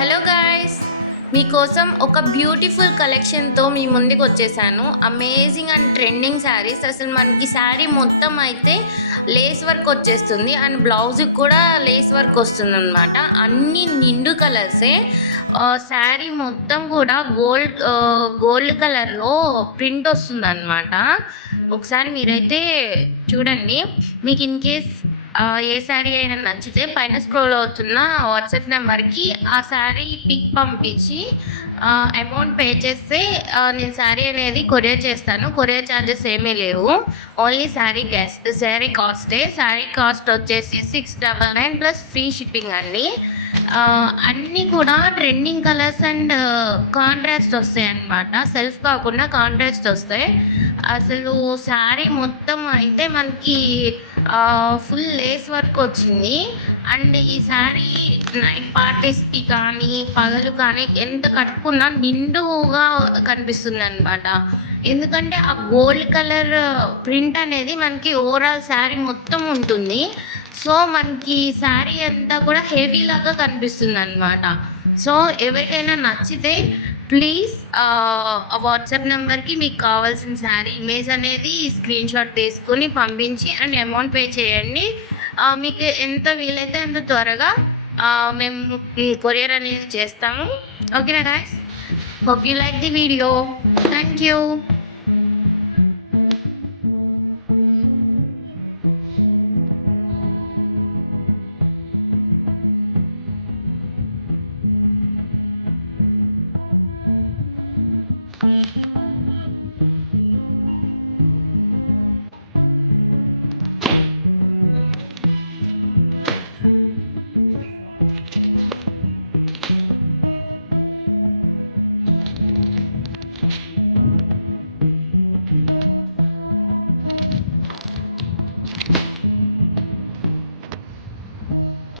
Hello guys, మీకోసం ఒక beautiful కలెక్షన్తో మీ ముందుకు వచ్చేసాను. Amazing and trending saris. అసలు మనకి శారీ మొత్తం అయితే లేస్ వర్క్ వచ్చేస్తుంది అండ్ బ్లౌజ్కి కూడా లేస్ వర్క్ వస్తుందన్నమాట. అన్ని నిండు కలర్సే. శారీ మొత్తం కూడా గోల్డ్ కలర్లో ప్రింట్ వస్తుందన్నమాట. ఒకసారి మీరైతే చూడండి. మీకు ఇన్ కేస్ ఏ శారీ అయినా నచ్చితే పైన స్క్రోల్ అవుతున్న వాట్సాప్ నెంబర్కి ఆ శారీ పిక్ పంపించి అమౌంట్ పే చేస్తే నేను శారీ అనేది కొరియర్ చేస్తాను. కొరియర్ ఛార్జెస్ ఏమీ లేవు. ఓన్లీ శారీ కాస్టే. శారీ కాస్ట్ వచ్చేసి 699 ప్లస్ ఫ్రీ షిప్పింగ్ అండి. అన్నీ కూడా ట్రెండింగ్ కలర్స్ అండ్ కాంట్రాస్ట్ వస్తాయి అన్నమాట. సెల్ఫ్ కాకుండా కాంట్రాస్ట్ వస్తాయి. అసలు శారీ మొత్తం అయితే మనకి ఫుల్ లేస్ వర్క్ వచ్చింది. అండ్ ఈ శారీ నైట్ పార్టీస్కి కానీ పగలు కానీ ఎంత కట్టుకున్నా నిండుగా కనిపిస్తుంది అనమాట. ఎందుకంటే ఆ గోల్డ్ కలర్ ప్రింట్ అనేది మనకి ఓవరాల్ శారీ మొత్తం ఉంటుంది. సో మనకి శారీ అంతా కూడా హెవీ లాగా కనిపిస్తుంది అనమాట. సో ఎవరికైనా నచ్చితే ప్లీజ్ వాట్సాప్ నెంబర్కి మీకు కావాల్సిన శారీ ఇమేజ్ అనేది స్క్రీన్ షాట్ తీసుకొని పంపించి అండ్ అమౌంట్ పే చేయండి. మీకు ఎంత వీలైతే అంత త్వరగా మేము కొరియర్ అనేది చేస్తాము. ఓకేనా guys? Hope you like the video. Thank you.